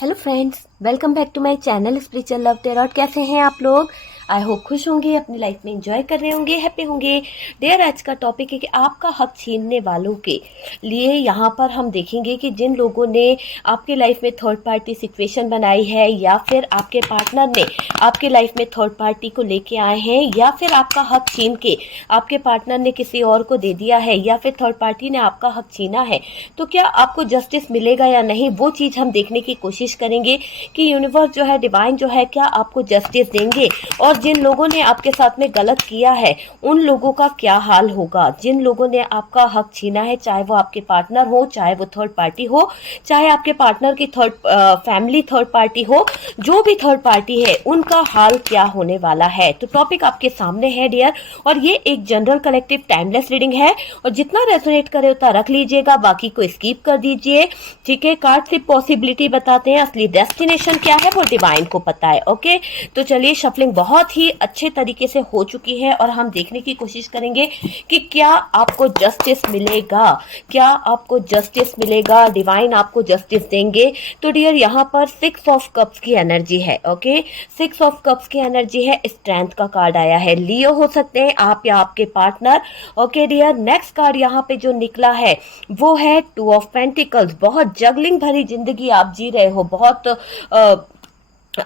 Hello friends, welcome back to my channel spiritual love tarot. कैसे हैं आप लोग? आई होप खुश होंगे, अपनी लाइफ में एंजॉय कर रहे होंगे, हैप्पी होंगे। डियर, आज का टॉपिक है कि आपका हक छीनने वालों के लिए यहाँ पर हम देखेंगे कि जिन लोगों ने आपके लाइफ में थर्ड पार्टी सिचुएशन बनाई है, या फिर आपके पार्टनर ने आपके लाइफ में थर्ड पार्टी को लेके आए हैं, या फिर आपका हक छीन के आपके पार्टनर ने किसी और को दे दिया है, या फिर थर्ड पार्टी ने आपका हक छीना है, तो क्या आपको जस्टिस मिलेगा या नहीं, वो चीज़ हम देखने की कोशिश करेंगे कि यूनिवर्स जो है, डिवाइन जो है, क्या आपको जस्टिस देंगे। और जिन लोगों ने आपके साथ में गलत किया है उन लोगों का क्या हाल होगा। जिन लोगों ने आपका हक छीना है, चाहे वो आपके पार्टनर हो, चाहे वो थर्ड पार्टी हो, चाहे आपके पार्टनर की फैमिली थर्ड पार्टी हो, जो भी थर्ड पार्टी है, उनका हाल क्या होने वाला है। तो टॉपिक आपके सामने है डियर, और ये एक जनरल कलेक्टिव टाइमलेस रीडिंग है, और जितना रेजोनेट करे उतना रख लीजिएगा, बाकी को स्किप कर दीजिए। ठीक है, कार्ड सिर्फ पॉसिबिलिटी बताते हैं, असली डेस्टिनेशन क्या है वो डिवाइन को पता है। ओके, तो चलिए, शफलिंग बहुत ही अच्छे तरीके से हो चुकी है, और हम देखने की कोशिश करेंगे कि क्या आपको जस्टिस मिलेगा, क्या आपको जस्टिस मिलेगा, डिवाइन आपको जस्टिस देंगे। तो डियर, यहाँ पर 6 ऑफ कप्स की एनर्जी है। ओके, 6 ऑफ कप्स की एनर्जी है, स्ट्रेंथ का कार्ड आया है। लियो हो सकते हैं आप या आपके partner. Okay dear, next card यहाँ पे जो निकला है वो है 2 ऑफ पेंटिकल्स। बहुत जगलिंग भरी जिंदगी आप जी रहे हो, बहुत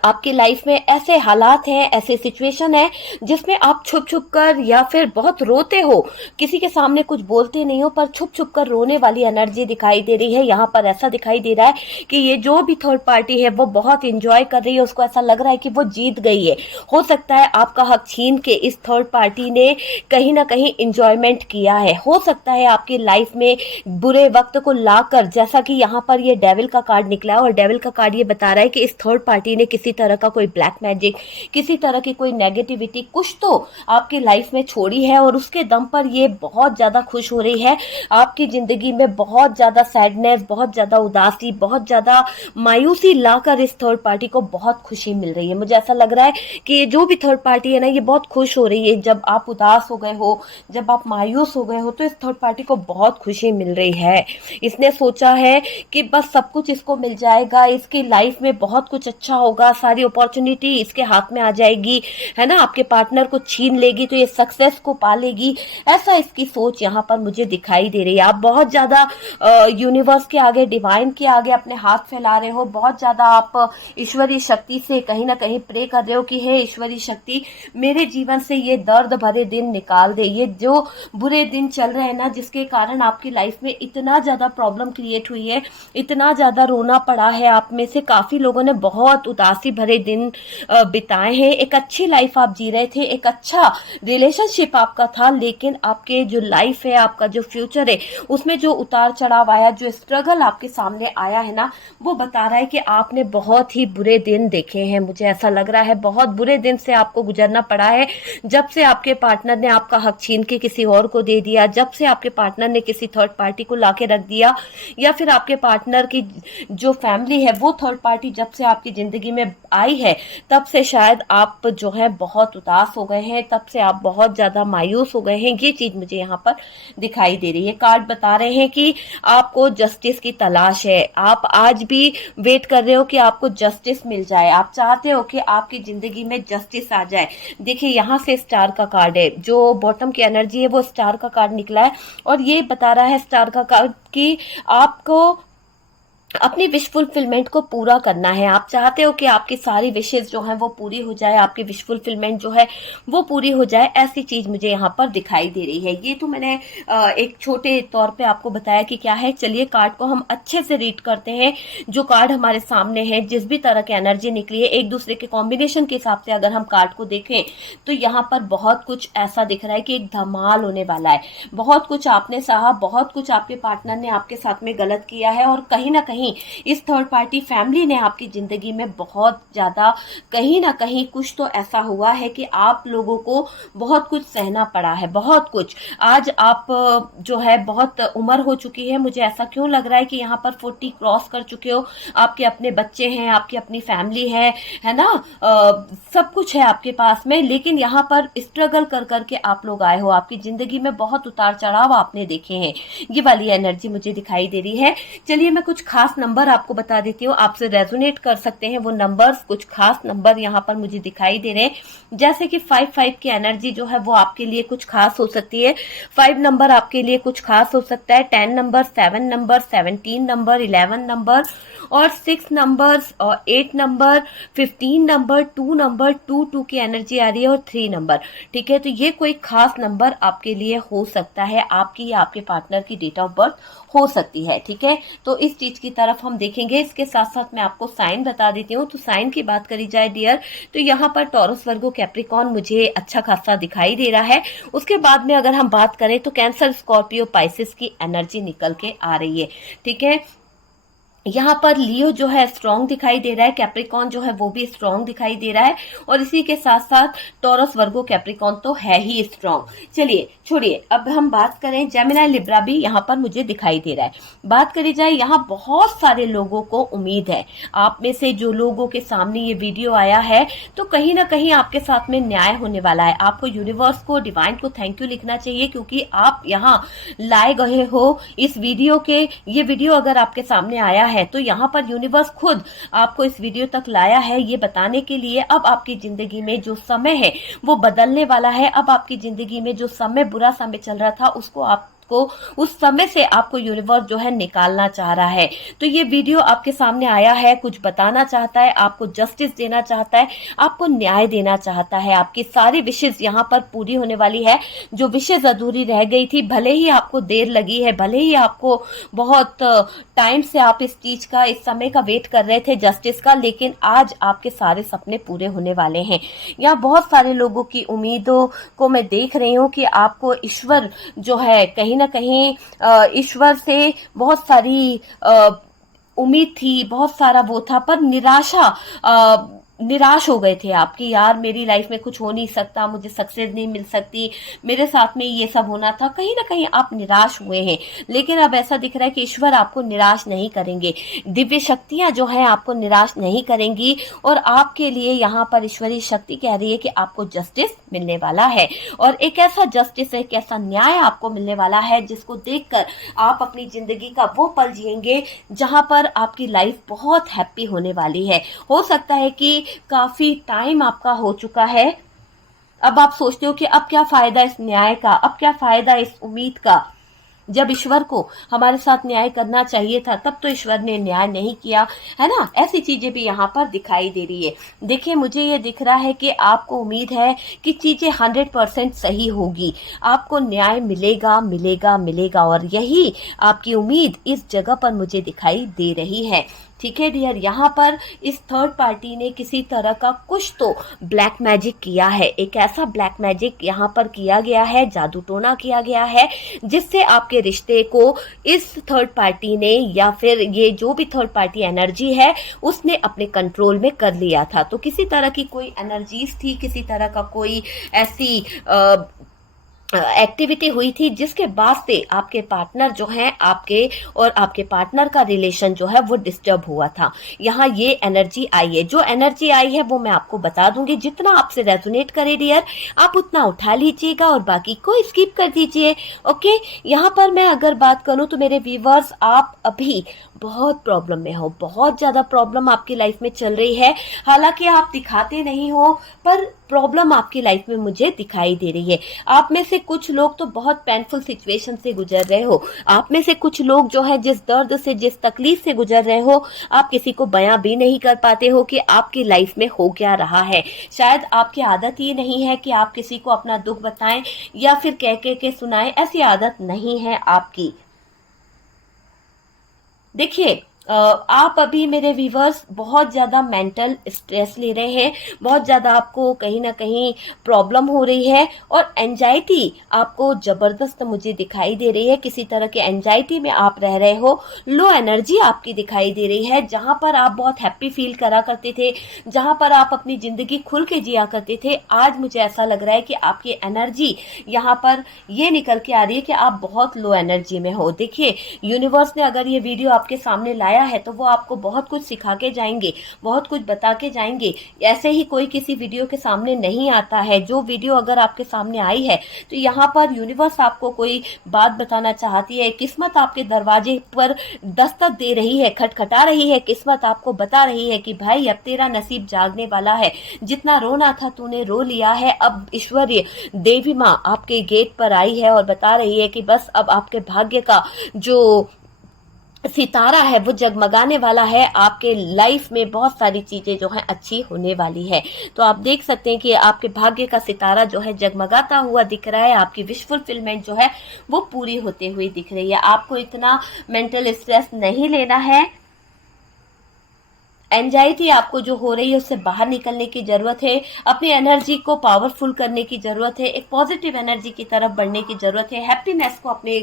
आपकी लाइफ में ऐसे हालात हैं, ऐसे सिचुएशन है जिसमें आप छुप छुप कर या फिर बहुत रोते हो, किसी के सामने कुछ बोलते नहीं हो, पर छुप छुप कर रोने वाली एनर्जी दिखाई दे रही है। यहाँ पर ऐसा दिखाई दे रहा है कि ये जो भी थर्ड पार्टी है वो बहुत इंजॉय कर रही है, उसको ऐसा लग रहा है कि वो जीत गई है। हो सकता है आपका हक छीन के इस थर्ड पार्टी ने कहीं ना कहीं इंजॉयमेंट किया है। हो सकता है आपकी लाइफ में बुरे वक्त को लाकर, जैसा कि यहाँ पर ये डेविल का कार्ड निकला है, और डेविल का कार्ड ये बता रहा है कि इस थर्ड पार्टी ने किसी तरह का कोई ब्लैक मैजिक, किसी तरह की कोई नेगेटिविटी कुछ तो आपकी लाइफ में छोड़ी है, और उसके दम पर ये बहुत ज्यादा खुश हो रही है। आपकी जिंदगी में बहुत ज्यादा सैडनेस, बहुत ज्यादा उदासी, बहुत ज्यादा मायूसी लाकर इस थर्ड पार्टी को बहुत खुशी मिल रही है। मुझे ऐसा लग रहा है कि ये जो भी थर्ड पार्टी है ना, ये बहुत खुश हो रही है। जब आप उदास हो गए हो, जब आप मायूस हो गए हो, तो इस थर्ड पार्टी को बहुत खुशी मिल रही है। इसने सोचा है कि बस सब कुछ इसको मिल जाएगा, इसकी लाइफ में बहुत कुछ अच्छा होगा, सारी अपॉर्चुनिटी इसके हाथ में आ जाएगी, है ना। आपके पार्टनर को छीन लेगी तो ये सक्सेस को पा लेगी, ऐसा इसकी सोच यहाँ पर मुझे दिखाई दे रही है। आप बहुत ज्यादा यूनिवर्स के आगे, डिवाइन के आगे अपने हाथ फैला रहे हो, बहुत ज्यादा आप ईश्वरीय शक्ति से कहीं ना कहीं प्रे कर रहे हो कि हे ईश्वरीय शक्ति, मेरे जीवन से ये दर्द भरे दिन निकाल दे, ये जो बुरे दिन चल रहे हैं ना, जिसके कारण आपकी लाइफ में इतना ज्यादा प्रॉब्लम क्रिएट हुई है, इतना ज्यादा रोना पड़ा है। आप में से काफी लोगों ने बहुत उदासी भरे दिन बिताए हैं। एक अच्छी लाइफ आप जी रहे थे, एक अच्छा रिलेशनशिप आपका था, लेकिन आपके जो लाइफ है, आपका जो फ्यूचर है, उसमें जो उतार चढ़ाव आया, जो स्ट्रगल आपके सामने आया है ना, वो बता रहा है कि आपने बहुत ही बुरे दिन देखे हैं। मुझे ऐसा लग रहा है बहुत बुरे दिन से आपको गुजरना पड़ा है, जब से आपके पार्टनर ने आपका हक छीन के किसी और को दे दिया, जब से आपके पार्टनर ने किसी थर्ड पार्टी को लाके रख दिया, या फिर आपके पार्टनर की जो फैमिली है वो थर्ड पार्टी जब से आपकी जिंदगी में आई है, तब से शायद आप जो है बहुत उदास हो गए हैं, तब से आप बहुत ज्यादा मायूस हो गए हैं। ये चीज मुझे यहाँ पर दिखाई दे रही है। कार्ड बता रहे हैं कि आपको जस्टिस की तलाश है, आप आज भी वेट कर रहे हो कि आपको जस्टिस मिल जाए, आप चाहते हो कि आपकी जिंदगी में जस्टिस आ जाए। देखिए, यहाँ से स्टार का कार्ड है, जो बॉटम की एनर्जी है वो स्टार का कार्ड निकला है, और ये बता रहा है स्टार का कार्ड कि आपको अपनी विश फुलफिलमेंट को पूरा करना है। आप चाहते हो कि आपकी सारी विशेष जो हैं वो पूरी हो जाए, आपकी विश फुलफिलमेंट जो है वो पूरी हो जाए, ऐसी चीज मुझे यहाँ पर दिखाई दे रही है। ये तो मैंने एक छोटे तौर पे आपको बताया कि क्या है। चलिए, कार्ड को हम अच्छे से रीड करते हैं। जो कार्ड हमारे सामने है, जिस भी तरह की एनर्जी निकली है, एक दूसरे के कॉम्बिनेशन के हिसाब से अगर हम कार्ड को देखें तो यहाँ पर बहुत कुछ ऐसा दिख रहा है कि एक धमाल होने वाला है। बहुत कुछ आपने सहा, बहुत कुछ आपके पार्टनर ने आपके साथ में गलत किया है, और कहीं ना कहीं इस थर्ड पार्टी फैमिली ने आपकी जिंदगी में बहुत ज्यादा, कहीं ना कहीं कुछ तो ऐसा हुआ है कि आप लोगों को बहुत कुछ सहना पड़ा है, बहुत कुछ। आज आप जो है बहुत उम्र हो चुकी है, मुझे ऐसा क्यों लग रहा है कि यहाँ पर 40 क्रॉस कर चुके हो, आपके अपने बच्चे हैं, आपकी अपनी फैमिली है ना, सब कुछ है आपके पास में, लेकिन यहाँ पर स्ट्रगल कर करके आप लोग आए हो, आपकी जिंदगी में बहुत उतार चढ़ाव आपने देखे हैं। ये वाली एनर्जी मुझे दिखाई दे रही है। चलिए, मैं कुछ खास खास नंबर आपको बता देती हूँ, आपसे रेजोनेट कर सकते हैं वो नंबर्स, कुछ खास नंबर यहाँ पर मुझे दिखाई दे रहे हैं। जैसे कि 5 की एनर्जी जो है वो आपके लिए कुछ खास हो सकती है। 5 नंबर आपके लिए कुछ खास हो सकता है। 10 नंबर, 7 नंबर, 17 नंबर, 11 नंबर और 6 नंबर्स और 8 नंबर, 15 नंबर, 2 नंबर, 2 की एनर्जी आ रही है और 3 नंबर। ठीक है, तो ये कोई खास नंबर आपके लिए हो सकता है, आपकी या आपके पार्टनर की डेट ऑफ बर्थ हो सकती है। ठीक है, तो इस चीज की तरफ हम देखेंगे। इसके साथ साथ मैं आपको साइन बता देती हूँ। तो साइन की बात करी जाए डियर, तो यहाँ पर टॉरस, वर्गो, कैप्रिकॉर्न मुझे अच्छा खासा दिखाई दे रहा है। उसके बाद में अगर हम बात करें तो कैंसर, स्कॉर्पियो, पाइसिस की एनर्जी निकल के आ रही है। ठीक है, यहाँ पर लियो जो है स्ट्रॉन्ग दिखाई दे रहा है, कैप्रिकॉन जो है वो भी स्ट्रॉन्ग दिखाई दे रहा है और इसी के साथ साथ टॉरस, वर्गो, कैप्रिकॉन तो है ही स्ट्रॉन्ग। चलिए छोड़िए, अब हम बात करें जेमिनी, लिब्रा भी यहाँ पर मुझे दिखाई दे रहा है। बात करी जाए, यहाँ बहुत सारे लोगों को उम्मीद है, आप में से जो लोगों के सामने ये वीडियो आया है तो कहीं ना कहीं आपके साथ में न्याय होने वाला है। आपको यूनिवर्स को, डिवाइन को थैंक यू लिखना चाहिए, क्योंकि आप यहाँ लाए गए हो इस वीडियो के। ये वीडियो अगर आपके सामने आया है तो यहाँ पर यूनिवर्स खुद आपको इस वीडियो तक लाया है ये बताने के लिए अब आपकी जिंदगी में जो समय है वो बदलने वाला है। अब आपकी जिंदगी में जो समय, बुरा समय चल रहा था, उसको आपको उस समय से आपको यूनिवर्स जो है निकालना चाह रहा है। तो ये वीडियो आपके सामने आया है, कुछ बताना चाहता है, आपको जस्टिस देना चाहता है, आपको न्याय देना चाहता है। आपकी सारी विशेष यहाँ पर पूरी होने वाली है। जो विशेष अधूरी रह गई थी, भले ही आपको देर लगी है, भले ही आपको बहुत टाइम से आप इस चीज का, इस समय का वेट कर रहे थे जस्टिस का, लेकिन आज आपके सारे सपने पूरे होने वाले हैं। यहाँ बहुत सारे लोगों की उम्मीदों को मैं देख रही हूँ कि आपको ईश्वर जो है कहीं ना कहीं ईश्वर से बहुत सारी उम्मीद थी, बहुत सारा वो था, पर निराश हो गए थे आपकी, यार मेरी लाइफ में कुछ हो नहीं सकता, मुझे सक्सेस नहीं मिल सकती, मेरे साथ में ये सब होना था। कहीं ना कहीं आप निराश हुए हैं, लेकिन अब ऐसा दिख रहा है कि ईश्वर आपको निराश नहीं करेंगे, दिव्य शक्तियां जो है आपको निराश नहीं करेंगी और आपके लिए यहाँ पर ईश्वरीय शक्ति कह रही है कि आपको जस्टिस मिलने वाला है और एक ऐसा जस्टिस, एक ऐसा न्याय आपको मिलने वाला है जिसको देखकर आप अपनी जिंदगी का वो पल जिएंगे जहां पर आपकी लाइफ बहुत हैप्पी होने वाली है। हो सकता है कि काफी टाइम आपका हो चुका है, अब आप सोचते हो कि अब क्या फायदा इस न्याय का, अब क्या फायदा इस उम्मीद का, जब ईश्वर को हमारे साथ न्याय करना चाहिए था तब तो ईश्वर ने न्याय नहीं किया, है ना। ऐसी चीजें भी यहाँ पर दिखाई दे रही है। देखिए, मुझे ये दिख रहा है कि आपको उम्मीद है कि चीजें 100% सही होगी, आपको न्याय मिलेगा मिलेगा मिलेगा और यही आपकी उम्मीद इस जगह पर मुझे दिखाई दे रही है। ठीक है डियर, यहाँ पर इस थर्ड पार्टी ने किसी तरह का कुछ तो ब्लैक मैजिक किया है, एक ऐसा ब्लैक मैजिक यहाँ पर किया गया है, जादू टोना किया गया है, जिससे आपके रिश्ते को इस थर्ड पार्टी ने या फिर ये जो भी थर्ड पार्टी एनर्जी है उसने अपने कंट्रोल में कर लिया था। तो किसी तरह की कोई एनर्जीज थी, किसी तरह का कोई ऐसी एक्टिविटी हुई थी जिसके बाद से आपके पार्टनर जो है, आपके और आपके पार्टनर का रिलेशन जो है वो डिस्टर्ब हुआ था। यहाँ ये एनर्जी आई है, जो एनर्जी आई है वो मैं आपको बता दूंगी, जितना आपसे रेजोनेट करे डियर आप उतना उठा लीजिएगा और बाकी को स्किप कर दीजिए। ओके, यहाँ पर मैं अगर बात करूं तो मेरे व्यूवर्स, आप अभी बहुत प्रॉब्लम में हो, बहुत ज्यादा प्रॉब्लम आपकी लाइफ में चल रही है। हालांकि आप दिखाते नहीं हो पर प्रॉब्लम आपकी लाइफ में मुझे दिखाई दे रही है। आप में से कुछ लोग तो बहुत पेनफुल सिचुएशन से गुजर रहे हो, आप में से कुछ लोग जो है जिस दर्द से, जिस तकलीफ से गुजर रहे हो, आप किसी को बयां भी नहीं कर पाते हो कि आपकी लाइफ में हो क्या रहा है। शायद आपकी आदत ये नहीं है कि आप किसी को अपना दुख बताएं या फिर कह के सुनाएं, ऐसी आदत नहीं है आपकी। देखिए, आप अभी मेरे व्यूवर्स बहुत ज़्यादा मेंटल स्ट्रेस ले रहे हैं, बहुत ज़्यादा आपको कहीं ना कहीं प्रॉब्लम हो रही है और एंजाइटी आपको ज़बरदस्त मुझे दिखाई दे रही है। किसी तरह के एंजाइटी में आप रह रहे हो, लो एनर्जी आपकी दिखाई दे रही है। जहाँ पर आप बहुत हैप्पी फील करा करते थे, जहाँ पर आप अपनी ज़िंदगी खुल के जिया करते थे, आज मुझे ऐसा लग रहा है कि आपकी एनर्जी यहाँ पर ये निकल के आ रही है कि आप बहुत लो एनर्जी में हो। देखिए, यूनिवर्स ने अगर ये वीडियो आपके सामने लाया आया है तो वो आपको बहुत कुछ सिखा के जाएंगे, बहुत कुछ बता के जाएंगे। ऐसे ही कोई किसी वीडियो के सामने नहीं आता है। जो वीडियो अगर आपके सामने आई है तो यहाँ पर यूनिवर्स आपको कोई बात बताना चाहती है। किस्मत आपके दरवाजे पर दस्तक दे रही है, खटखटा रही है। किस्मत आपको बता रही है कि भाई अब तेरा नसीब जागने वाला है। जितना रोना था तूने रो लिया है। अब ईश्वरीय देवी माँ आपके गेट पर आई है और बता रही है कि बस अब आपके भाग्य का जो सितारा है वो जगमगाने वाला है। आपके लाइफ में बहुत सारी चीजें जो है अच्छी होने वाली है। तो आप देख सकते हैं कि आपके भाग्य का सितारा जो है जगमगाता हुआ दिख रहा है। आपकी विश फुलफिलमेंट जो है वो पूरी होते हुए दिख रही है। आपको इतना मेंटल स्ट्रेस नहीं लेना है। एंजाइटी आपको जो हो रही है उससे बाहर निकलने की जरूरत है। अपनी एनर्जी को पावरफुल करने की जरूरत है। एक पॉजिटिव एनर्जी की तरफ बढ़ने की जरूरत है। हैप्पीनेस को अपने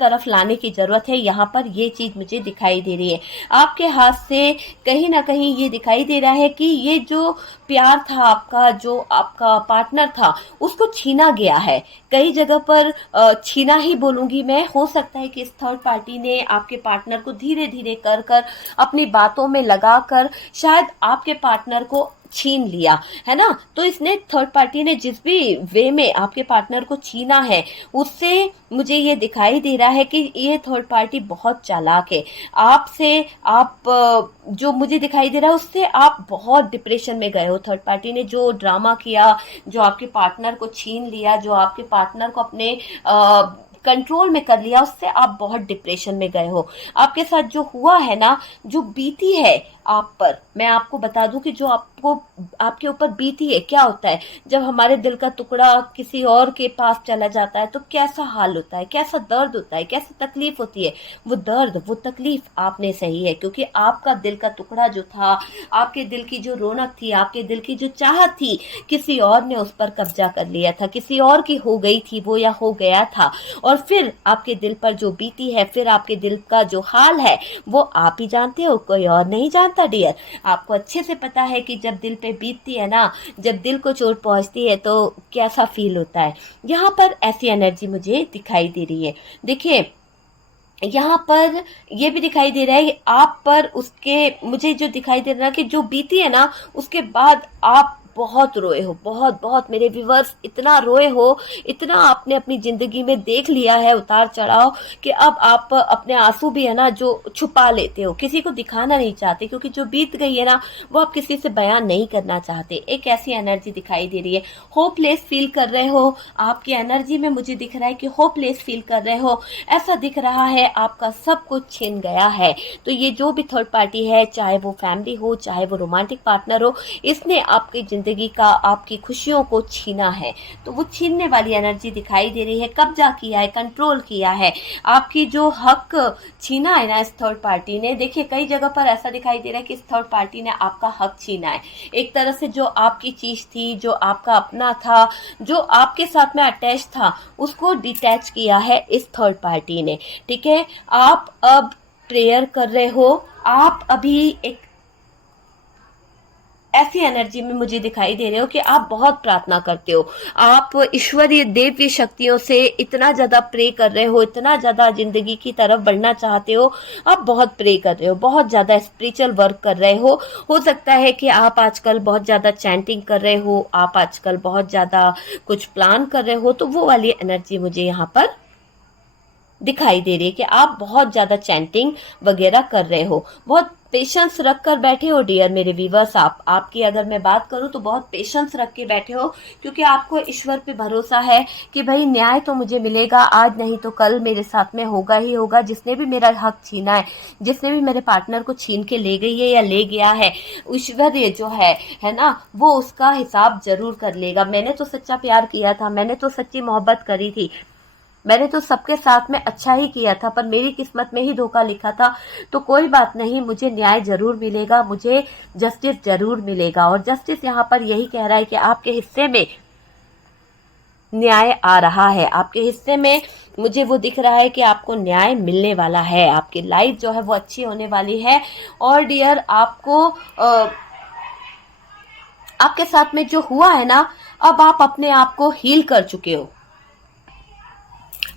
तरफ लाने की जरूरत है। यहाँ पर ये चीज मुझे दिखाई दे रही है। आपके हाथ से कहीं ना कहीं ये दिखाई दे रहा है कि ये जो प्यार था आपका, जो आपका पार्टनर था, उसको छीना गया है। कई जगह पर छीना ही बोलूंगी मैं। हो सकता है कि इस थर्ड पार्टी ने आपके पार्टनर को धीरे धीरे कर कर अपनी बातों में लगाकर शायद आपके पार्टनर को छीन लिया है ना। तो इसने थर्ड पार्टी ने जिस भी वे में आपके पार्टनर को छीना है उससे मुझे ये दिखाई दे रहा है कि ये थर्ड पार्टी बहुत चालाक है। आपसे जो मुझे दिखाई दे रहा है उससे आप बहुत डिप्रेशन में गए हो। थर्ड पार्टी ने जो ड्रामा किया, जो आपके पार्टनर को छीन लिया, जो आपके पार्टनर को अपने कंट्रोल में कर लिया, उससे आप बहुत डिप्रेशन में गए हो। आपके साथ जो हुआ है ना, जो बीती है आप पर, मैं आपको बता दूं कि जो आपको आपके ऊपर बीती है, क्या होता है जब हमारे दिल का टुकड़ा किसी और के पास चला जाता है तो कैसा हाल होता है, कैसा दर्द होता है, कैसी तकलीफ होती है। वो दर्द, वो तकलीफ आपने सही है, क्योंकि आपका दिल का टुकड़ा जो था, आपके दिल की जो रौनक थी, आपके दिल की जो चाहत थी, किसी और ने उस पर कब्जा कर लिया था, किसी और की हो गई थी वो, या हो गया था। और फिर आपके दिल पर जो बीती है, फिर आपके दिल का जो हाल है वो आप ही जानते हो, कोई और नहीं जानता डियर। आपको अच्छे से पता है कि जब दिल पे बीतती है ना, जब दिल को चोट पहुंचती है तो कैसा फील होता है। यहाँ पर ऐसी एनर्जी मुझे दिखाई दे रही है। देखिए यहाँ पर ये भी दिखाई दे रहा है कि आप पर उसके, मुझे जो दिखाई दे रहा है कि जो बीती है ना उसके बाद आप बहुत रोए हो, बहुत बहुत मेरे व्यूअर्स, इतना रोए हो, इतना आपने अपनी जिंदगी में देख लिया है उतार चढ़ाव, कि अब आप अपने आंसू भी है ना जो छुपा लेते हो, किसी को दिखाना नहीं चाहते, क्योंकि जो बीत गई है ना वो आप किसी से बयान नहीं करना चाहते। एक ऐसी एनर्जी दिखाई दे रही है। होपलेस फील कर रहे हो, आपकी एनर्जी में मुझे दिख रहा है कि होपलेस फील कर रहे हो। ऐसा दिख रहा है आपका सब कुछ छिन गया है। तो ये जो भी थर्ड पार्टी है, चाहे वो फैमिली हो, चाहे वो रोमांटिक पार्टनर हो, इसने आपकी जिंदगी का, आपकी खुशियों को छीना है। तो वो छीनने वाली एनर्जी दिखाई दे रही है। कब्जा किया है, कंट्रोल किया है, आपकी जो हक छीना है ना इस थर्ड पार्टी ने। देखिए कई जगह पर ऐसा दिखाई दे रहा है कि इस थर्ड पार्टी ने आपका हक छीना है। एक तरह से जो आपकी चीज थी, जो आपका अपना था, जो आपके साथ में अटैच था, उसको डिटैच किया है इस थर्ड पार्टी ने। ठीक है, आप अब प्रेयर कर रहे हो, आप अभी एक ऐसी एनर्जी में मुझे दिखाई दे रहे हो कि आप बहुत प्रार्थना करते हो। आप ईश्वरीय देवी शक्तियों से इतना ज्यादा प्रे कर रहे हो, इतना ज्यादा जिंदगी की तरफ बढ़ना चाहते हो। आप बहुत प्रे कर रहे हो, बहुत ज्यादा स्पिरिचुअल वर्क कर रहे हो। हो सकता है कि आप आजकल बहुत ज्यादा चैंटिंग कर रहे हो, आप आजकल बहुत ज्यादा कुछ प्लान कर रहे हो। तो वो वाली एनर्जी मुझे यहाँ पर दिखाई दे रही है कि आप बहुत ज्यादा चैंटिंग वगैरह कर रहे हो, बहुत पेशेंस रख कर बैठे हो डियर मेरे व्यूवर्स। आपकी अगर मैं बात करूं तो बहुत पेशेंस रख के बैठे हो, क्योंकि आपको ईश्वर पे भरोसा है कि भाई न्याय तो मुझे मिलेगा, आज नहीं तो कल मेरे साथ में होगा ही होगा। जिसने भी मेरा हक छीना है, जिसने भी मेरे पार्टनर को छीन के ले गई है या ले गया है, ईश्वर ये जो है ना, वो उसका हिसाब जरूर कर लेगा। मैंने तो सच्चा प्यार किया था, मैंने तो सच्ची मोहब्बत करी थी, मैंने तो सबके साथ में अच्छा ही किया था, पर मेरी किस्मत में ही धोखा लिखा था। तो कोई बात नहीं, मुझे न्याय जरूर मिलेगा, मुझे जस्टिस जरूर मिलेगा। और जस्टिस यहाँ पर यही कह रहा है कि आपके हिस्से में न्याय आ रहा है, आपके हिस्से में मुझे वो दिख रहा है कि आपको न्याय मिलने वाला है, आपकी लाइफ जो है वो अच्छी होने वाली है। और डियर आपको आपके साथ में जो हुआ है ना, अब आप अपने आप को हील कर चुके हो।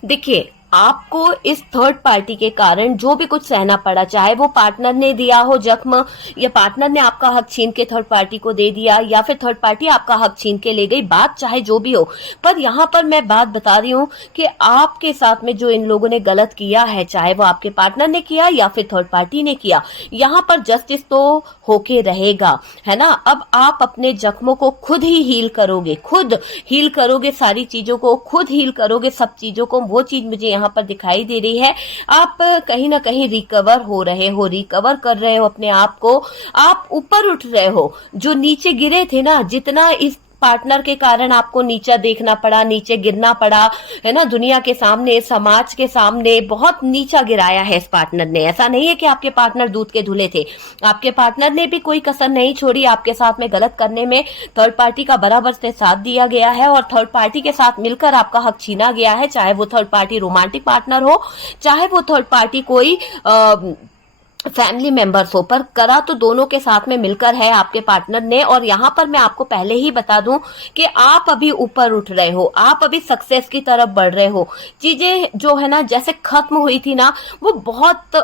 देखिए आपको इस थर्ड पार्टी के कारण जो भी कुछ सहना पड़ा, चाहे वो पार्टनर ने दिया हो जख्म, या पार्टनर ने आपका हक छीन के थर्ड पार्टी को दे दिया, या फिर थर्ड पार्टी आपका हक छीन के ले गई, बात चाहे जो भी हो, पर यहाँ पर मैं बात बता रही हूँ कि आपके साथ में जो इन लोगों ने गलत किया है, चाहे वो आपके पार्टनर ने किया या फिर थर्ड पार्टी ने किया, यहाँ पर जस्टिस तो होके रहेगा, है ना। अब आप अपने जख्मों को खुद ही हील करोगे, खुद हील करोगे, सारी चीजों को खुद हील करोगे, सब चीजों को। वो चीज मुझे यहाँ पर दिखाई दे रही है। आप कहीं ना कहीं रिकवर हो रहे हो, रिकवर कर रहे हो अपने आप को, आप ऊपर उठ रहे हो। जो नीचे गिरे थे ना, जितना इस पार्टनर के कारण आपको नीचा देखना पड़ा, नीचे गिरना पड़ा, है ना, दुनिया के सामने, समाज के सामने बहुत नीचा गिराया है इस पार्टनर ने। ऐसा नहीं है कि आपके पार्टनर दूध के धुले थे, आपके पार्टनर ने भी कोई कसर नहीं छोड़ी आपके साथ में गलत करने में। थर्ड पार्टी का बराबर से साथ दिया गया है और थर्ड पार्टी के साथ मिलकर आपका हक छीना गया है, चाहे वो थर्ड पार्टी रोमांटिक पार्टनर हो, चाहे वो थर्ड पार्टी कोई फैमिली मेंबर्स हो, पर करा तो दोनों के साथ में मिलकर है आपके पार्टनर ने। और यहाँ पर मैं आपको पहले ही बता दूं कि आप अभी ऊपर उठ रहे हो, आप अभी सक्सेस की तरफ बढ़ रहे हो। चीजें जो है ना, जैसे खत्म हुई थी ना, वो बहुत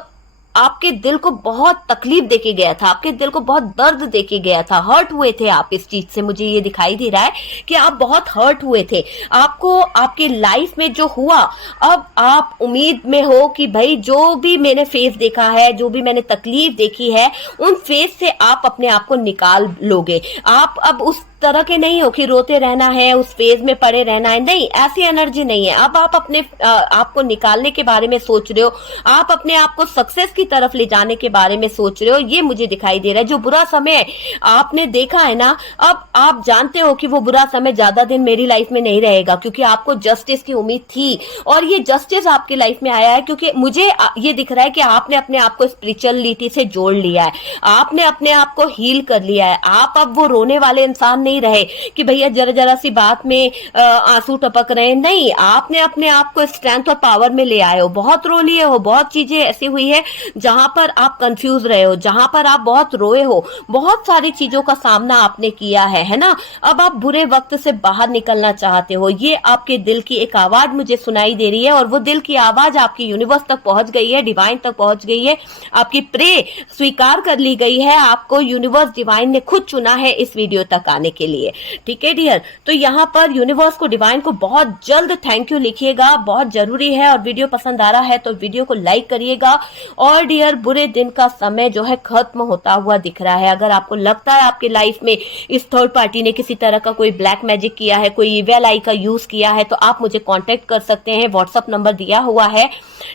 आपके दिल को बहुत तकलीफ देके गया था, आपके दिल को बहुत दर्द देके गया था, हर्ट हुए थे आप इस चीज से। मुझे ये दिखाई दे रहा है कि आप बहुत हर्ट हुए थे। आपको आपके लाइफ में जो हुआ, अब आप उम्मीद में हो कि भाई जो भी मैंने फेस देखा है, जो भी मैंने तकलीफ देखी है, उन फेस से आप अपने आप को निकाल लोगे। आप अब उस तरह के नहीं हो कि रोते रहना है, उस फेज में पड़े रहना है, नहीं, ऐसी एनर्जी नहीं है। अब आप अपने आप को निकालने के बारे में सोच रहे हो, आप अपने आप को सक्सेस की तरफ ले जाने के बारे में सोच रहे हो। ये मुझे दिखाई दे रहा है। जो बुरा समय आपने देखा है ना, अब आप जानते हो कि वो बुरा समय ज्यादा दिन मेरी लाइफ में नहीं रहेगा, क्योंकि आपको जस्टिस की उम्मीद थी और ये जस्टिस आपकी लाइफ में आया है। क्योंकि मुझे ये दिख रहा है कि आपने अपने आप को स्पिरिचुअलिटी से जोड़ लिया है, आपने अपने आप को हील कर लिया है। आप अब वो रोने वाले इंसान नहीं रहे कि भैया जरा जरा सी बात में आंसू टपक रहे हैं, नहीं, आपने अपने आप को स्ट्रेंथ और पावर में ले आए हो। बहुत रो लिए हो, बहुत चीजें ऐसी हुई है जहां पर आप कंफ्यूज रहे हो, जहां पर आप बहुत रोए हो, बहुत सारी चीजों का सामना आपने किया है ना। अब आप बुरे वक्त से बाहर निकलना चाहते हो। ये आपके दिल की एक आवाज मुझे सुनाई दे रही है और वो दिल की आवाज आपकी यूनिवर्स तक पहुंच गई है, डिवाइन तक पहुंच गई है, आपकी प्रे स्वीकार कर ली गई है। आपको यूनिवर्स डिवाइन ने खुद चुना है इस वीडियो तक आने के लिए, ठीक है डियर। तो यहाँ पर यूनिवर्स को, डिवाइन को बहुत जल्द थैंक यू लिखिएगा, बहुत जरूरी है। और वीडियो पसंद आ रहा है तो वीडियो को लाइक करिएगा। और डियर, बुरे दिन का समय जो है खत्म होता हुआ दिख रहा है। अगर आपको लगता है आपकी लाइफ में इस थर्ड पार्टी ने किसी तरह का कोई ब्लैक मैजिक किया है, कोई इविल आई का यूज किया है, तो आप मुझे कांटेक्ट कर सकते हैं, व्हाट्सएप नंबर दिया हुआ है,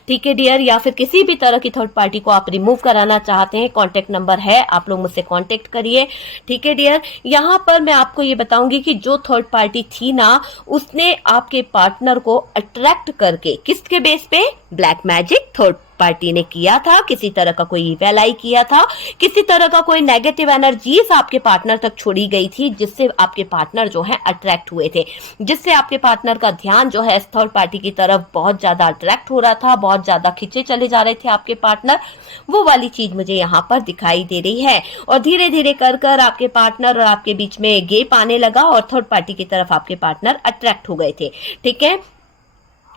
ठीक है डियर। या फिर किसी भी तरह की थर्ड पार्टी को आप रिमूव कराना चाहते हैं, कांटेक्ट नंबर है, आप लोग मुझसे कांटेक्ट करिए, ठीक है डियर। यहाँ पर मैं आपको ये बताऊंगी कि जो थर्ड पार्टी थी ना, उसने आपके पार्टनर को अट्रैक्ट करके, किसके बेस पे, ब्लैक मैजिक थर्ड पार्टी ने किया था, किसी तरह का कोई इविल आई किया था, किसी तरह का कोई नेगेटिव एनर्जीज आपके पार्टनर तक छोड़ी गई थी, जिससे आपके पार्टनर जो है अट्रैक्ट हुए थे, जिससे आपके पार्टनर का ध्यान जो है थर्ड पार्टी की तरफ बहुत ज्यादा अट्रैक्ट हो रहा था, बहुत ज्यादा खींचे चले जा रहे थे आपके पार्टनर। वो वाली चीज मुझे यहाँ पर दिखाई दे रही है। और धीरे धीरे कर कर आपके पार्टनर और आपके बीच में गैप आने लगा और थर्ड पार्टी की तरफ आपके पार्टनर अट्रैक्ट हो गए थे, ठीक है,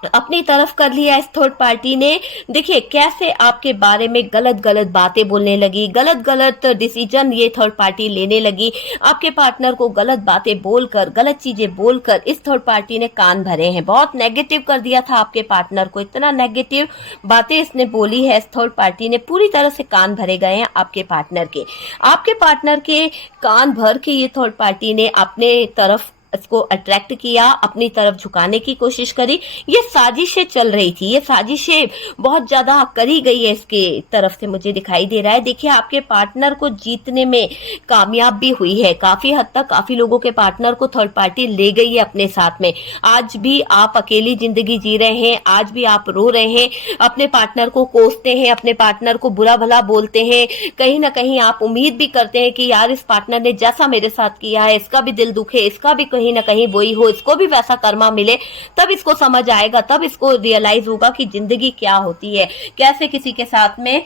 अपनी तरफ कर लिया इस थर्ड पार्टी ने। देखिए कैसे आपके बारे में गलत गलत बातें बोलने लगी, गलत गलत डिसीजन ये थर्ड पार्टी लेने लगी। आपके पार्टनर को गलत बातें बोलकर, गलत चीजें बोलकर इस थर्ड पार्टी ने कान भरे हैं। बहुत नेगेटिव कर दिया था आपके पार्टनर को, इतना नेगेटिव बातें इसने बोली है इस थर्ड पार्टी ने, पूरी तरह से कान भरे गए हैं आपके पार्टनर के। आपके पार्टनर के कान भर के ये थर्ड पार्टी ने अपने तरफ इसको अट्रैक्ट किया, अपनी तरफ झुकाने की कोशिश करी। ये साजिशें चल रही थी, ये साजिशें बहुत ज्यादा करी गई है इसके तरफ से, मुझे दिखाई दे रहा है। देखिए आपके पार्टनर को जीतने में कामयाब भी हुई है, काफी हद तक काफी लोगों के पार्टनर को थर्ड पार्टी ले गई है अपने साथ में। आज भी आप अकेली जिंदगी जी रहे हैं, आज भी आप रो रहे हैं, अपने पार्टनर को कोसते हैं, अपने पार्टनर को बुरा भला बोलते हैं। कहीं ना कहीं आप उम्मीद भी करते हैं कि यार इस पार्टनर ने जैसा मेरे साथ किया है, इसका भी दिल दुखे, इसका भी कहीं ना कहीं वही हो, इसको भी वैसा कर्मा मिले, तब इसको समझ आएगा, तब इसको रियलाइज होगा कि जिंदगी क्या होती है, कैसे किसी के साथ में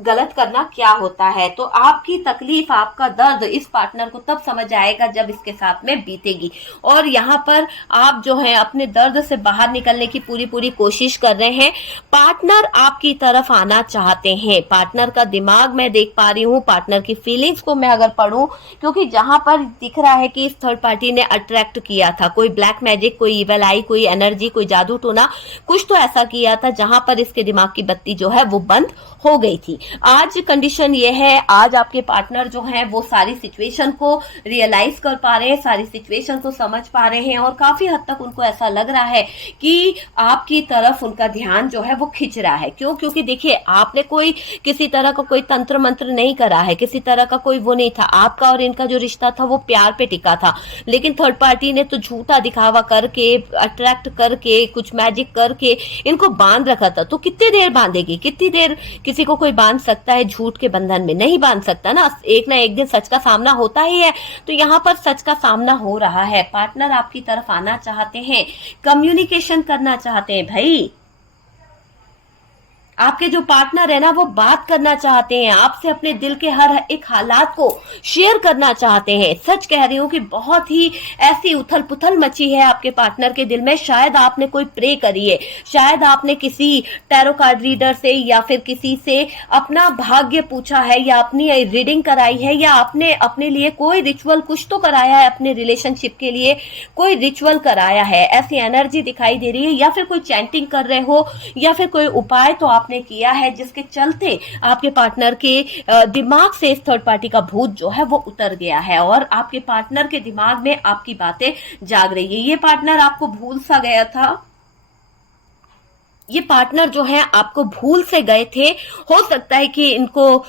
गलत करना क्या होता है। तो आपकी तकलीफ, आपका दर्द इस पार्टनर को तब समझ आएगा जब इसके साथ में बीतेगी। और यहाँ पर आप जो है अपने दर्द से बाहर निकलने की पूरी पूरी कोशिश कर रहे हैं। पार्टनर आपकी तरफ आना चाहते हैं। पार्टनर का दिमाग मैं देख पा रही हूँ, पार्टनर की फीलिंग्स को मैं अगर पढ़ूं, क्योंकि जहां पर दिख रहा है कि इस थर्ड पार्टी ने अट्रैक्ट किया था, कोई ब्लैक मैजिक, कोई इवल आई, कोई एनर्जी, कोई जादू टोना, कुछ तो ऐसा किया था जहां पर इसके दिमाग की बत्ती जो है वो बंद हो गई थी। आज कंडीशन ये है, आज आपके पार्टनर जो है वो सारी सिचुएशन को रियलाइज कर पा रहे हैं, सारी सिचुएशन को समझ पा रहे हैं, और काफी हद तक उनको ऐसा लग रहा है कि आपकी तरफ उनका ध्यान जो है वो खिंच रहा है। क्यों? क्योंकि देखिए, आपने कोई किसी तरह का कोई तंत्र मंत्र नहीं करा है, किसी तरह का कोई वो नहीं था। आपका और इनका जो रिश्ता था वो प्यार पे टिका था, लेकिन थर्ड पार्टी ने तो झूठा दिखावा करके, अट्रैक्ट करके, कुछ मैजिक करके इनको बांध रखा था। तो कितनी देर बांधेगी? कितनी देर किसी को कोई बांध सकता है झूठ के बंधन में? नहीं बांध सकता ना एक दिन सच का सामना होता ही है। तो यहाँ पर सच का सामना हो रहा है। पार्टनर आपकी तरफ आना चाहते हैं, कम्युनिकेशन करना चाहते हैं। भाई, आपके जो पार्टनर है ना, वो बात करना चाहते हैं आपसे, अपने दिल के हर एक हालात को शेयर करना चाहते हैं। सच कह रही हूँ कि बहुत ही ऐसी उथल पुथल मची है आपके पार्टनर के दिल में। शायद आपने कोई प्रे करी है, शायद आपने किसी टैरो कार्ड रीडर से या फिर किसी से अपना भाग्य पूछा है, या अपनी रीडिंग कराई है, या आपने अपने लिए कोई रिचुअल कुछ तो कराया है, अपने रिलेशनशिप के लिए कोई रिचुअल कराया है। ऐसी एनर्जी दिखाई दे रही है, या फिर कोई चैंटिंग कर रहे हो, या फिर कोई उपाय तो आपने किया है जिसके चलते आपके पार्टनर के दिमाग से इस थर्ड पार्टी का भूत जो है वो उतर गया है, और आपके पार्टनर के दिमाग में आपकी बातें जाग रही है। ये पार्टनर आपको भूल सा गया था, ये पार्टनर जो है आपको भूल से गए थे। हो सकता है कि इनको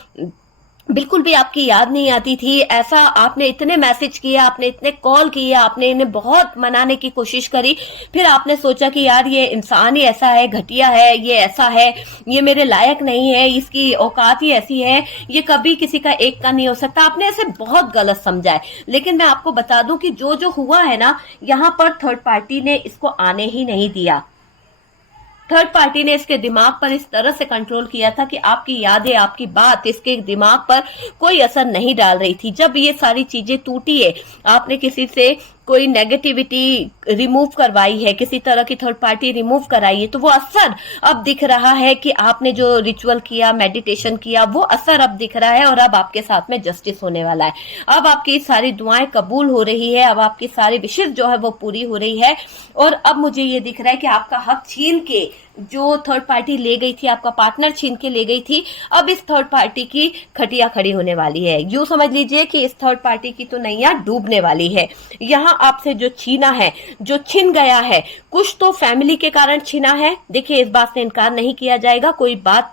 बिल्कुल भी आपकी याद नहीं आती थी। ऐसा आपने इतने मैसेज किए, आपने इतने कॉल किए, आपने इन्हें बहुत मनाने की कोशिश करी, फिर आपने सोचा कि यार ये इंसान ही ऐसा है, घटिया है, ये ऐसा है, ये मेरे लायक नहीं है, इसकी औकात ही ऐसी है, ये कभी किसी का एक का नहीं हो सकता। आपने ऐसे बहुत गलत समझा है। लेकिन मैं आपको बता दूं कि जो जो हुआ है ना, यहाँ पर थर्ड पार्टी ने इसको आने ही नहीं दिया। थर्ड पार्टी ने इसके दिमाग पर इस तरह से कंट्रोल किया था कि आपकी यादें, आपकी बात इसके दिमाग पर कोई असर नहीं डाल रही थी। जब ये सारी चीजें टूटी है, आपने किसी से कोई नेगेटिविटी रिमूव करवाई है, किसी तरह की थर्ड पार्टी रिमूव कराई है, तो वो असर अब दिख रहा है कि आपने जो रिचुअल किया, मेडिटेशन किया, वो असर अब दिख रहा है, और अब आपके साथ में जस्टिस होने वाला है। अब आपकी सारी दुआएं कबूल हो रही है, अब आपकी सारी विशेष जो है वो पूरी हो रही है। और अब मुझे ये दिख रहा है कि आपका हक छीन के जो थर्ड पार्टी ले गई थी, आपका पार्टनर छीन के ले गई थी, अब इस थर्ड पार्टी की खटिया खड़ी होने वाली है। यूं समझ लीजिए कि इस थर्ड पार्टी की तो नैया डूबने वाली है। यहाँ आपसे जो छीना है, जो छिन गया है, कुछ तो फैमिली के कारण छिना है। देखिए, इस बात से इनकार नहीं किया जाएगा, कोई बात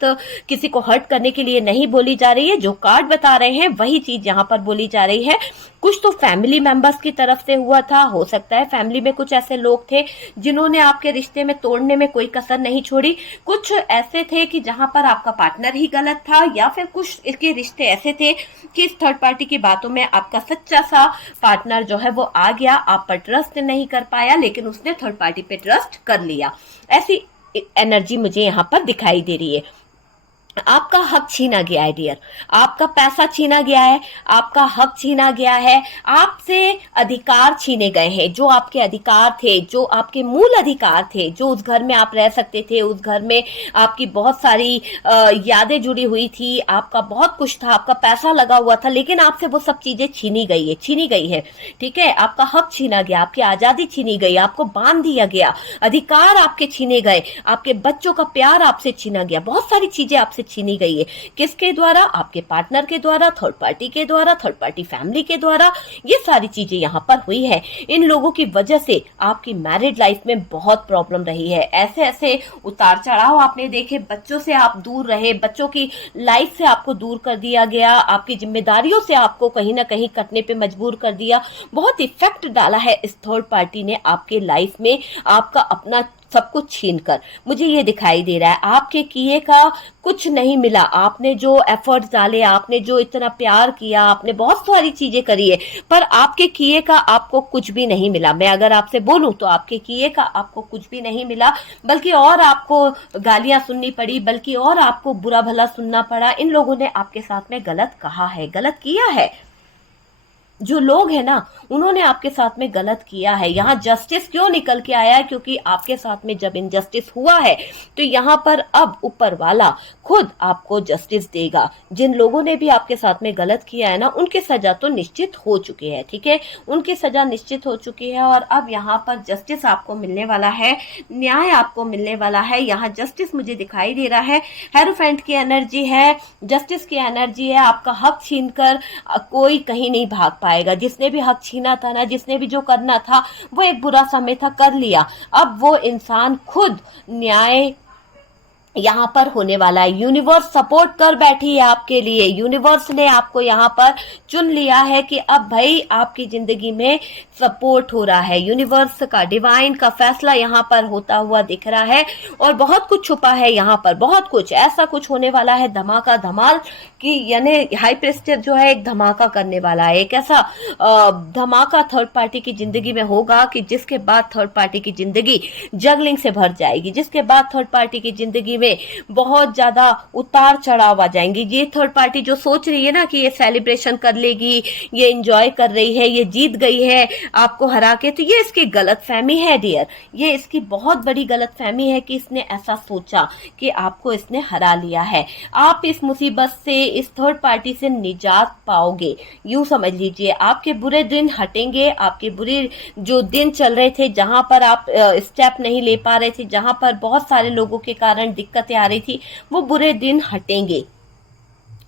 किसी को हर्ट करने के लिए नहीं बोली जा रही है। जो कार्ड बता रहे हैं वही चीज यहाँ पर बोली जा रही है। कुछ तो फैमिली मेंबर्स की तरफ से हुआ था। हो सकता है फैमिली में कुछ ऐसे लोग थे जिन्होंने आपके रिश्ते में तोड़ने में कोई कसर नहीं छोड़ी। कुछ ऐसे थे कि जहां पर आपका पार्टनर ही गलत था, या फिर कुछ इसके रिश्ते ऐसे थे कि इस थर्ड पार्टी की बातों में आपका सच्चा सा पार्टनर जो है वो आ गया, आप पर ट्रस्ट नहीं कर पाया, लेकिन उसने थर्ड पार्टी पे ट्रस्ट कर लिया। ऐसी एनर्जी मुझे यहाँ पर दिखाई दे रही है। आपका हक छीना गया है डियर, आपका पैसा छीना गया है, आपका हक छीना गया है, आपसे अधिकार छीने गए हैं। जो आपके अधिकार थे, जो आपके मूल अधिकार थे, जो उस घर में आप रह सकते थे, उस घर में आपकी बहुत सारी यादें जुड़ी हुई थी, आपका बहुत कुछ था, आपका पैसा लगा हुआ था, लेकिन आपसे वो सब चीजें छीनी गई है। ठीक है, आपका हक छीना गया, आपकी आजादी छीनी गई, आपको बांध दिया गया, अधिकार आपके छीने गए, आपके बच्चों का प्यार आपसे छीना गया, बहुत सारी चीजें आपसे छीनी गई है। किसके द्वारा? आपके पार्टनर के द्वारा, थर्ड पार्टी के द्वारा, थर्ड पार्टी फैमिली के द्वारा। ये सारी चीजें यहाँ पर हुई है। इन लोगों की वजह से आपकी मैरिड लाइफ में बहुत प्रॉब्लम रही है। ऐसे ऐसे उतार चढ़ाव आपने देखे, बच्चों से आप दूर रहे, बच्चों की लाइफ से आपको दूर कर दिया गया, आपकी जिम्मेदारियों से आपको कहीं ना कहीं कटने पे मजबूर कर दिया। बहुत इफेक्ट डाला है इस थर्ड पार्टी ने आपके लाइफ में। आपका अपना सब कुछ छीन कर। मुझे ये दिखाई दे रहा है आपके किए का कुछ नहीं मिला। आपने जो एफर्ट्स डाले, आपने जो इतना प्यार किया, आपने बहुत सारी चीजें करी है, पर आपके किए का आपको कुछ भी नहीं मिला। मैं अगर आपसे बोलूं तो आपके किए का आपको कुछ भी नहीं मिला, बल्कि और आपको गालियां सुननी पड़ी, बल्कि और आपको बुरा भला सुनना पड़ा। इन लोगों ने आपके साथ में गलत कहा है, गलत किया है। जो लोग हैं ना, उन्होंने आपके साथ में गलत किया है। यहाँ जस्टिस क्यों निकल के आया है? क्योंकि आपके साथ में जब इनजस्टिस हुआ है तो यहाँ पर अब ऊपर वाला खुद आपको जस्टिस देगा। जिन लोगों ने भी आपके साथ में गलत किया है ना, उनकी सजा तो निश्चित हो चुकी है, ठीक है, उनकी सजा निश्चित हो चुकी है। और अब यहाँ पर जस्टिस आपको मिलने वाला है, न्याय आपको मिलने वाला है। यहाँ जस्टिस मुझे दिखाई दे रहा है, हेरोफेंट की एनर्जी है, जस्टिस की एनर्जी है। आपका हक छीनकर कोई कहीं नहीं भाग पाएगा। जिसने भी हक छीना था ना, जिसने भी जो करना था, वो एक बुरा समय था, कर लिया। अब वो इंसान खुद न्याय यहाँ पर होने वाला है। यूनिवर्स सपोर्ट कर बैठी है आपके लिए। यूनिवर्स ने आपको यहाँ पर चुन लिया है कि अब भाई आपकी जिंदगी में सपोर्ट हो रहा है। यूनिवर्स का, डिवाइन का फैसला यहाँ पर होता हुआ दिख रहा है। और बहुत कुछ छुपा है यहाँ पर, बहुत कुछ ऐसा कुछ होने वाला है, धमाका धमाल कि यानी हाई प्रेस्टेज जो है एक धमाका करने वाला है। एक ऐसा धमाका थर्ड पार्टी की जिंदगी में होगा कि जिसके बाद थर्ड पार्टी की जिंदगी जगलिंग से भर जाएगी, जिसके बाद थर्ड पार्टी की जिंदगी में बहुत ज्यादा उतार चढ़ाव आ जाएंगे। ये थर्ड पार्टी जो सोच रही है ना कि ये सेलिब्रेशन कर लेगी, ये एंजॉय कर रही है, ये जीत गई है आपको हरा के, तो ये इसकी गलत फहमी है डियर। ये इसकी बहुत बड़ी गलत फहमी है कि इसने ऐसा सोचा कि आपको इसने हरा लिया है। आप इस मुसीबत से, इस थर्ड पार्टी से निजात पाओगे। यूं समझ लीजिए, आपके बुरे दिन हटेंगे। आपके बुरे जो दिन चल रहे थे, जहां पर आप स्टेप नहीं ले पा रहे थे, जहां पर बहुत सारे लोगों के कारण दिक्कतें आ रही थी, वो बुरे दिन हटेंगे।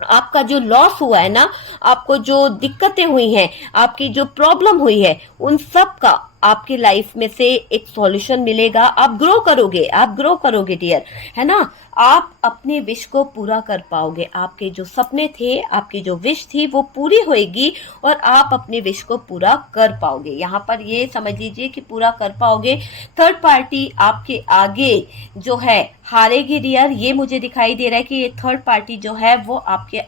आपका जो लॉस हुआ है ना, आपको जो दिक्कतें हुई हैं, आपकी जो प्रॉब्लम हुई है, उन सब का आपकी लाइफ में से एक सॉल्यूशन मिलेगा। आप ग्रो करोगे, आप ग्रो करोगे डियर, है ना। आप अपने विश को पूरा कर पाओगे। आपके जो सपने थे, आपकी जो विश थी, वो पूरी होएगी और आप अपने विश को पूरा कर पाओगे। यहाँ पर ये समझ लीजिए कि पूरा कर पाओगे। थर्ड पार्टी आपके आगे जो है हारेगी डियर। ये मुझे दिखाई दे रहा है कि ये थर्ड पार्टी जो है वो आपके,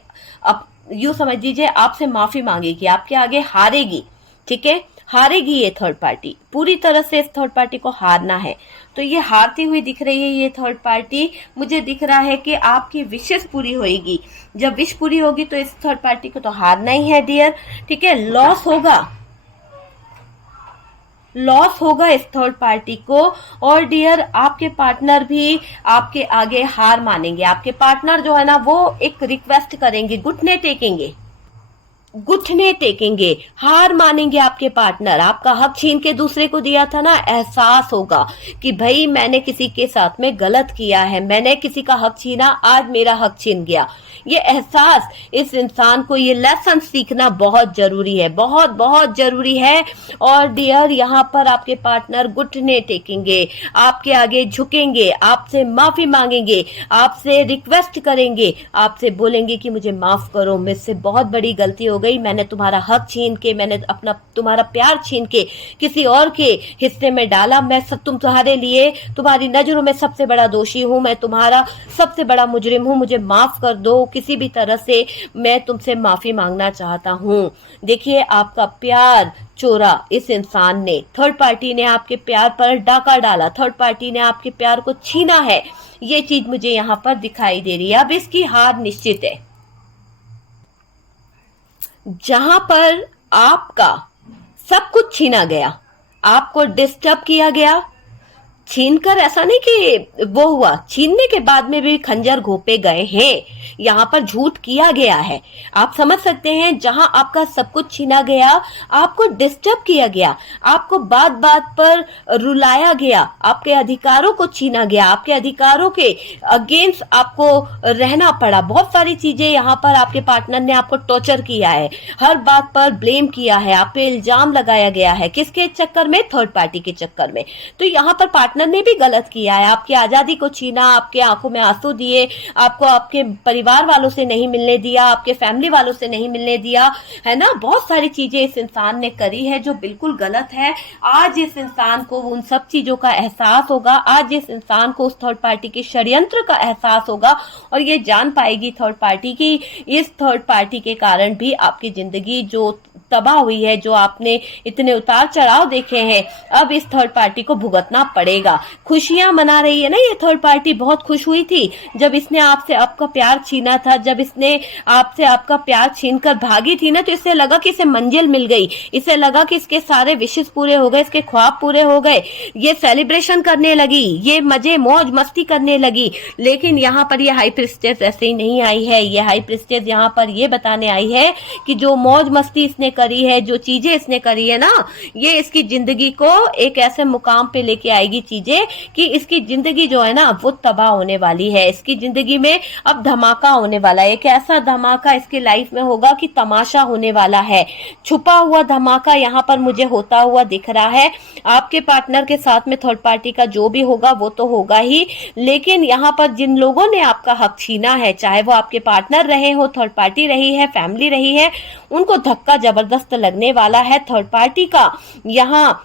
अब यूं समझ लीजिए, आपसे माफी मांगेगी, आपके आगे हारेगी, ठीक है, हारेगी। ये थर्ड पार्टी पूरी तरह से, इस थर्ड पार्टी को हारना है। तो ये हारती हुई दिख रही है ये थर्ड पार्टी। मुझे दिख रहा है कि आपकी विशेष पूरी होगी। जब विश पूरी होगी तो इस थर्ड पार्टी को तो हारना ही है डियर, ठीक है। लॉस होगा, लॉस होगा इस थर्ड पार्टी को। और डियर, आपके पार्टनर भी आपके आगे हार मानेंगे। आपके पार्टनर जो है ना, वो एक रिक्वेस्ट करेंगे, घुटने टेकेंगे, घुटने टेकेंगे, हार मानेंगे आपके पार्टनर। आपका हक छीन के दूसरे को दिया था ना, एहसास होगा कि भाई मैंने किसी के साथ में गलत किया है, मैंने किसी का हक छीना, आज मेरा हक छीन गया। ये एहसास, इस इंसान को ये लेसन सीखना बहुत जरूरी है, बहुत बहुत जरूरी है। और डियर, यहाँ पर आपके पार्टनर घुटने टेकेंगे, आपके आगे झुकेंगे, आपसे माफी मांगेंगे, आपसे रिक्वेस्ट करेंगे, आपसे बोलेंगे कि मुझे माफ करो, मुझसे बहुत बड़ी गलती हो गई, मैंने तुम्हारा हक छीन के, मैंने अपना तुम्हारा प्यार छीन के किसी और के हिस्से में डाला। मैं तुम्हारे लिए, तुम्हारी नजरों में सबसे बड़ा दोषी हूं, मैं तुम्हारा सबसे बड़ा मुजरिम हूं, मुझे माफ कर दो। किसी भी तरह से मैं तुमसे माफी मांगना चाहता हूं। देखिए, आपका प्यार चोरा इस इंसान ने, थर्ड पार्टी ने आपके प्यार पर डाका डाला, थर्ड पार्टी ने आपके प्यार को छीना है। ये चीज मुझे यहाँ पर दिखाई दे रही है। अब इसकी हार निश्चित है। जहां पर आपका सब कुछ छीना गया, आपको डिस्टर्ब किया गया, छीनकर, ऐसा नहीं कि वो हुआ, छीनने के बाद में भी खंजर घोंपे गए हैं, यहाँ पर झूठ किया गया है। आप समझ सकते हैं, जहां आपका सब कुछ छीना गया, आपको डिस्टर्ब किया गया, आपको बात बात पर रुलाया गया, आपके अधिकारों को छीना गया, आपके अधिकारों के अगेंस्ट आपको रहना पड़ा। बहुत सारी चीजें यहाँ पर आपके पार्टनर ने आपको टॉर्चर किया है, हर बात पर ब्लेम किया है, आप पे इल्जाम लगाया गया है। किसके चक्कर में? थर्ड पार्टी के चक्कर में। तो यहाँ पर पार्टनर ने भी गलत किया है, आपकी आजादी को छीना, आपके आंखों में आंसू दिए, आपको आपके परिवार वालों से नहीं मिलने दिया, आपके फैमिली वालों से नहीं मिलने दिया, है ना। बहुत सारी चीजें इस इंसान ने करी है जो बिल्कुल गलत है। आज इस इंसान को उन सब चीजों का एहसास होगा, आज इस इंसान को उस थर्ड पार्टी के षड्यंत्र का एहसास होगा और ये जान पाएगी थर्ड पार्टी की इस थर्ड पार्टी के कारण भी आपकी जिंदगी जो तबाह हुई है, जो आपने इतने उतार चढ़ाव देखे हैं, अब इस थर्ड पार्टी को भुगतना पड़ेगा। खुशियां मना रही है ना ये थर्ड पार्टी, बहुत खुश हुई थी जब इसने आपसे आपका प्यार छीना था, जब इसने आपसे आपका प्यार छीनकर भागी थी ना, तो इसे लगा कि इसे मंजिल मिल गई, इसे लगा कि इसके सारे विशेष पूरे हो गए, इसके ख्वाब पूरे हो गए, ये सेलिब्रेशन करने लगी, ये मजे मौज मस्ती करने लगी। लेकिन यहाँ पर ये हाई प्रिस्टेस ऐसे ही नहीं आई है, ये हाई प्रिस्टेस यहाँ पर ये बताने आई है कि जो मौज मस्ती इसने करी है, जो चीजें इसने करी है ना, ये इसकी जिंदगी को एक ऐसे मुकाम पे लेके आएगी चीजें कि इसकी जिंदगी जो है ना वो तबाह होने वाली है। इसकी जिंदगी में अब धमाका होने वाला है, एक ऐसा धमाका इसकी लाइफ में होगा कि तमाशा होने वाला है। छुपा हुआ धमाका यहाँ पर मुझे होता हुआ दिख रहा है। आपके पार्टनर के साथ में थर्ड पार्टी का जो भी होगा वो तो होगा ही, लेकिन यहाँ पर जिन लोगों ने आपका हक छीना है, चाहे वो आपके पार्टनर रहे हो, थर्ड पार्टी रही है, फैमिली रही है, उनको धक्का जबरदस्त लगने वाला है थर्ड पार्टी का। यहाँ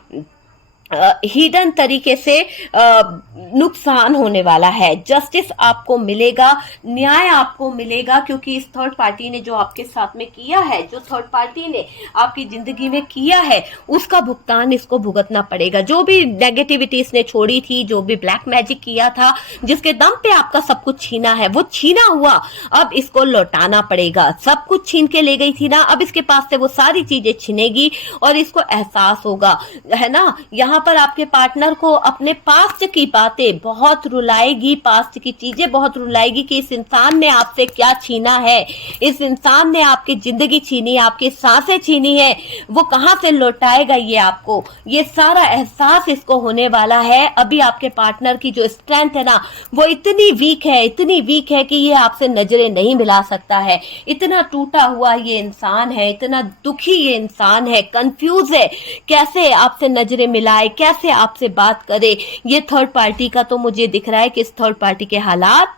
हिडन तरीके से नुकसान होने वाला है। जस्टिस आपको मिलेगा, न्याय आपको मिलेगा, क्योंकि इस थर्ड पार्टी ने जो आपके साथ में किया है, जो थर्ड पार्टी ने आपकी जिंदगी में किया है, उसका भुगतान इसको भुगतना पड़ेगा। जो भी नेगेटिविटी इसने छोड़ी थी, जो भी ब्लैक मैजिक किया था, जिसके दम पे आपका सब कुछ छीना है, वो छीना हुआ अब इसको लौटाना पड़ेगा। सब कुछ छीन के ले गई थी ना, अब इसके पास से वो सारी चीजें छिनेगी और इसको एहसास होगा, है ना। यहाँ पर आपके पार्टनर को अपने पास्ट की बातें बहुत रुलाएगी, पास्ट की चीजें बहुत रुलाएगी कि इस इंसान ने आपसे क्या छीना है, इस इंसान ने आपकी जिंदगी छीनी, आपकी सांसें छीनी है, वो कहां से लौटाएगा ये आपको, ये सारा एहसास इसको होने वाला है। अभी आपके पार्टनर की जो स्ट्रेंथ है ना वो इतनी वीक है, इतनी वीक है कि ये आपसे नजरें नहीं मिला सकता है। इतना टूटा हुआ ये इंसान है, इतना दुखी ये इंसान है, कंफ्यूज है, कैसे आपसे नजरें मिलाए, कैसे आपसे बात करे। ये थर्ड पार्टी का तो मुझे दिख रहा है कि इस थर्ड पार्टी के हालात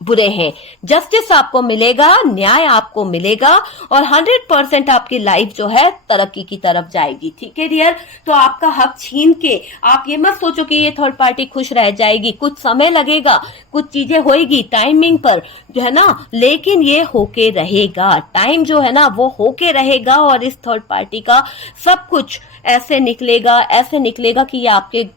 बुरे हैं। जस्टिस आपको मिलेगा, न्याय आपको मिलेगा और 100% आपकी लाइफ जो है तरक्की की तरफ जाएगी। ठीक है डियर, तो आपका हक छीन के आप ये मत सोचो कि ये थर्ड पार्टी खुश रह जाएगी। कुछ समय लगेगा, कुछ चीजें होएगी टाइमिंग पर, जो है ना, लेकिन ये होके रहेगा, टाइम जो है ना वो होके रहेगा और इस थर्ड पार्टी का सब कुछ ऐसे निकलेगा कि ये आपके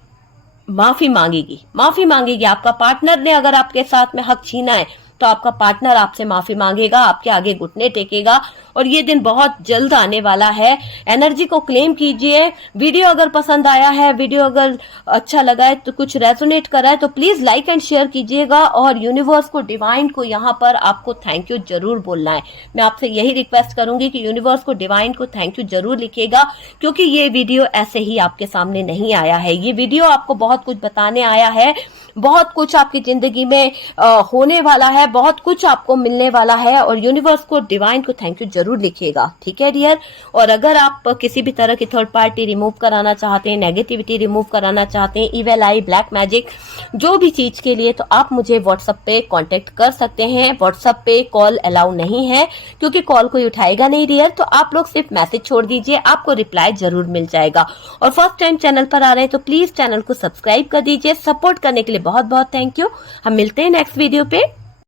माफी मांगेगी। आपका पार्टनर ने अगर आपके साथ में हक छीना है तो आपका पार्टनर आपसे माफी मांगेगा, आपके आगे घुटने टेकेगा और ये दिन बहुत जल्द आने वाला है। एनर्जी को क्लेम कीजिए। वीडियो अगर पसंद आया है, वीडियो अगर अच्छा लगा है, तो कुछ रेजोनेट करा है तो प्लीज लाइक एंड शेयर कीजिएगा और यूनिवर्स को, डिवाइन को यहाँ पर आपको थैंक यू जरूर बोलना है। मैं आपसे यही रिक्वेस्ट करूंगी कि यूनिवर्स को, डिवाइन को थैंक यू जरूर लिखिएगा, क्योंकि ये वीडियो ऐसे ही आपके सामने नहीं आया है। ये वीडियो आपको बहुत कुछ बताने आया है, बहुत कुछ आपकी जिंदगी में होने वाला है, बहुत कुछ आपको मिलने वाला है और यूनिवर्स को, डिवाइन को थैंक यू जरूर लिखिएगा। ठीक है डियर, और अगर आप किसी भी तरह की थर्ड पार्टी रिमूव कराना चाहते हैं, नेगेटिविटी रिमूव कराना चाहते हैं, इविल आई, ब्लैक मैजिक, जो भी चीज के लिए, तो आप मुझे व्हाट्सएप पे कांटेक्ट कर सकते हैं। व्हाट्सएप पे कॉल अलाउ नहीं है क्योंकि कॉल कोई उठाएगा नहीं डियर, तो आप लोग सिर्फ मैसेज छोड़ दीजिए, आपको रिप्लाई जरूर मिल जाएगा। और फर्स्ट टाइम चैनल पर आ रहे हैं तो प्लीज चैनल को सब्सक्राइब कर दीजिए। सपोर्ट करने के लिए बहुत बहुत थैंक यू। हम मिलते हैं नेक्स्ट वीडियो पे।